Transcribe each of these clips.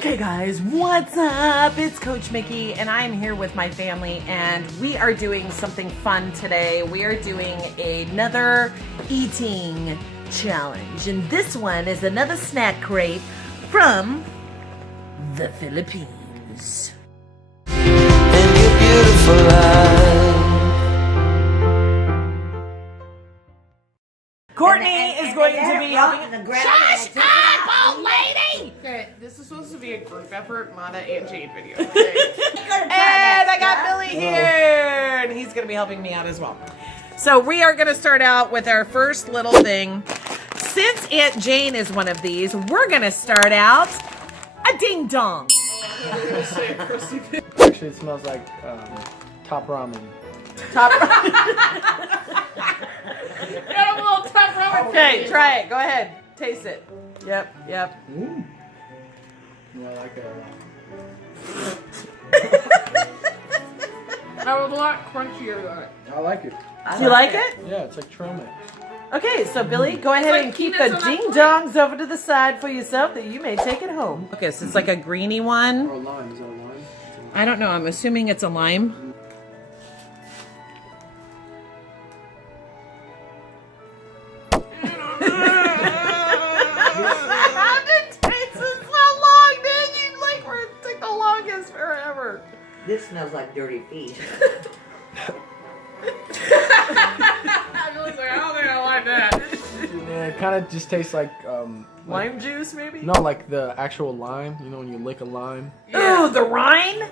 Okay guys, what's up? It's Coach Mickey and I'm here with my family and we are doing something fun today. We are doing another eating challenge and this one is another snack crate from the Philippines. And your beautiful eyes. Courtney is going to be helping. Shush up, old lady! Okay, this is supposed to be a group effort, not an Aunt Jade video. Okay? And I got Billy here, and he's going to be helping me out as well. So we are going to start out with our first little thing. Since Aunt Jane is one of these, we're going to start out a ding dong. Actually, it smells like top ramen. Top. Got a little tough rubber. Okay, try it. Go ahead. Taste it. Yep. Yeah, I like that a lot. That was a lot crunchier than it. I like it. Do you like it? Yeah, it's like trail mix. Okay, so Billy, go ahead like and keep the peanuts on that ding dongs over to the side for yourself that you may take it home. Okay, so it's like a greeny one. Or lime, is that a lime? I don't know. I'm assuming it's a lime. How did it taste so long, man? You like were took the longest forever. This smells like dirty feet. I was like, I don't think I like that. Yeah, it kind of just tastes like Lime juice, maybe? no, like the actual lime. You know when you lick a lime. Ooh, the rind?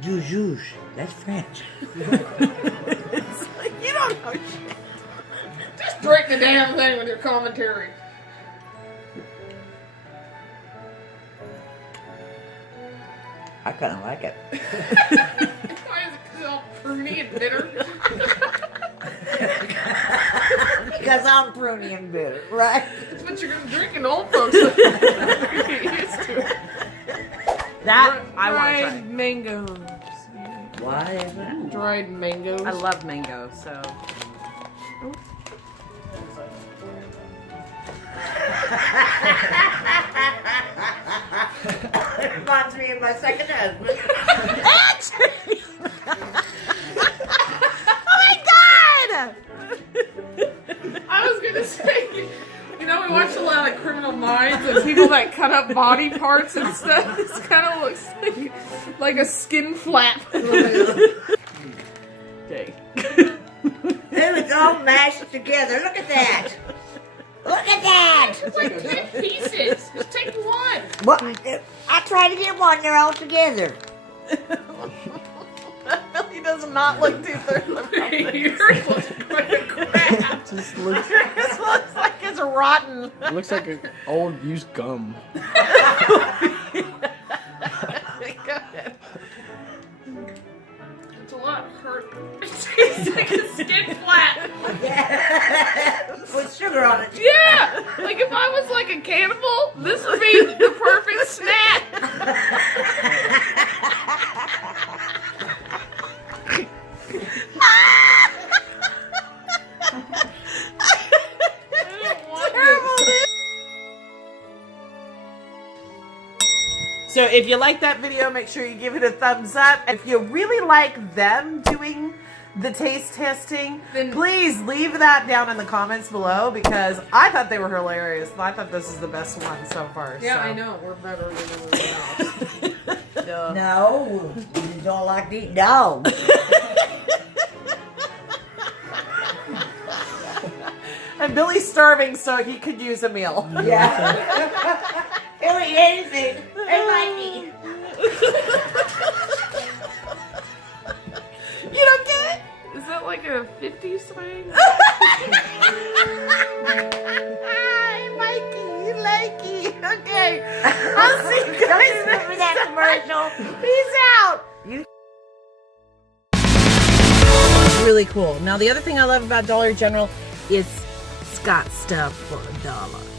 Du juge. That's French. It's like, you don't know shit. Just drink the damn thing with your commentary. I kind of like it. Why is it all pruny and bitter? Because I'm pruny and bitter, right? It's what you're gonna drink in old folks. Get used to it. That, I want to Dried try. mangoes. Why is that? Dried mangoes. I love mango, so. It reminds me of my second husband. Oh my god! I was gonna say, you know, we watch a lot of Criminal Minds and people that cut up body parts and stuff. This kind of looks like a skin flap. Okay. It was all mashed together. Look at that. Look at that. It's like 10 pieces. Just take one. What? I tried to get one. They're all together. Billy does not look too thirsty. Yours looks like a crap. Just looks, This looks like it's rotten. it looks like an old used gum. Go ahead. It's a lot hurt. It tastes like a skin flap. With sugar on it. Yeah. Like if I was like a cannibal, this would be the perfect snack. So if you like that video, make sure you give it a thumbs up. If you really like them doing the taste testing, Then- please leave that down in the comments below because I thought they were hilarious. I thought this is the best one so far. Yeah, so. I know. We're better than everyone else. Duh. No. You don't like to eat dog. And Billy's starving, so he could use a meal. Yeah. He'll eat anything. It might eat. You don't get it? Is that like a 50s thing? Hi, Mikey, likey. Okay, I'll see you Don't guys you remember next that time. commercial? Peace out. Really cool. Now, the other thing I love about Dollar General is Scott stuff for $1.